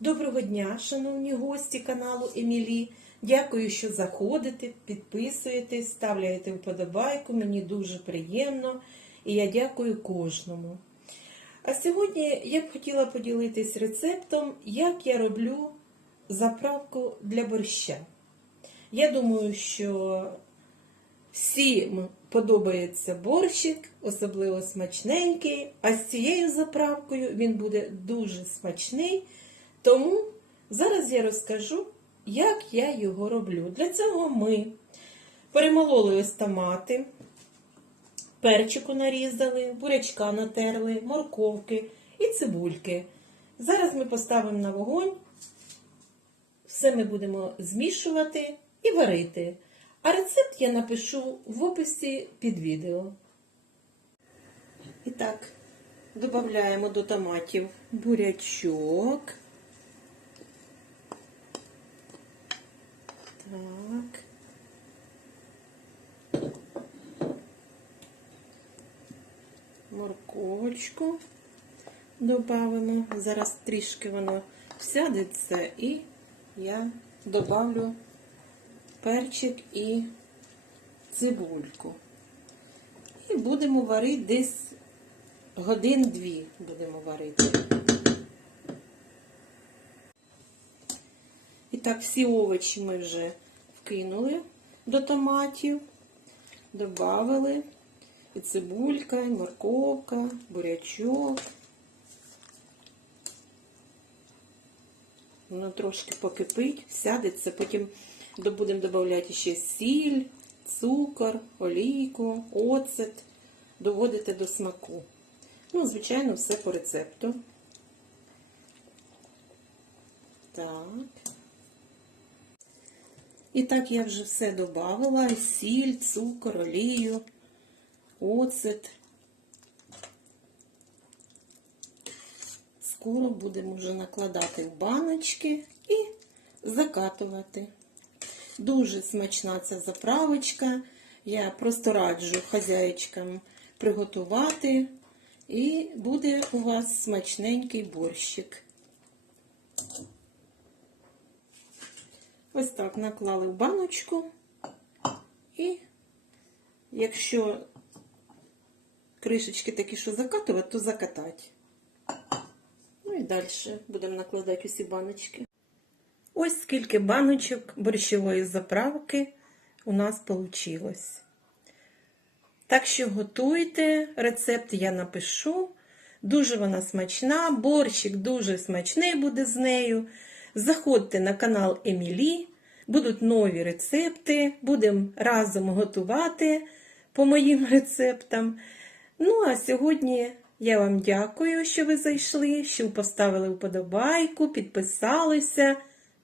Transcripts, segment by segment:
Доброго дня, шановні гості каналу Емілі. Дякую, що заходите, підписуєтесь, ставляєте вподобайку. Мені дуже приємно і я дякую кожному. А сьогодні я б хотіла поділитись рецептом, як я роблю заправку для борща. Я думаю, що всім подобається борщик, особливо смачненький, а з цією заправкою він буде дуже смачний. Тому зараз я розкажу, як я його роблю. Для цього ми перемололи ось томати, перчику нарізали, бурячка натерли, морковки і цибульки. Зараз ми поставимо на вогонь, все ми будемо змішувати і варити. А рецепт я напишу в описі під відео. І так, додаємо до томатів бурячок. Так. Морковочку додамо. Зараз трішки воно всядеться і я добавлю перчик і цибульку. І будемо варити десь годин-дві будемо варити. І так, всі овочі ми вже вкинули до томатів, додали і цибулька, і морковка, бурячок. Воно трошки покипить, сядеться, потім будемо додавати ще сіль, цукор, олійку, оцет, доводити до смаку. Ну, звичайно, все по рецепту. Так. І так я вже все додавала: сіль, цукор, олію, оцет. Скоро будемо вже накладати в баночки і закатувати. Дуже смачна ця заправочка. Я просто раджу хазяєчкам приготувати, і буде у вас смачненький борщик. Ось так наклали в баночку, і якщо кришечки такі, що закатувати, то закатати. Ну і далі будемо накладати усі баночки. Ось скільки баночок борщової заправки у нас вийшло. Так що готуйте, рецепт я напишу. Дуже вона смачна, борщик дуже смачний буде з нею. Заходьте на канал Емілі, будуть нові рецепти, будемо разом готувати по моїм рецептам. Ну, а сьогодні я вам дякую, що ви зайшли, що поставили вподобайку, підписалися.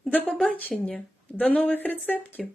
До побачення, до нових рецептів!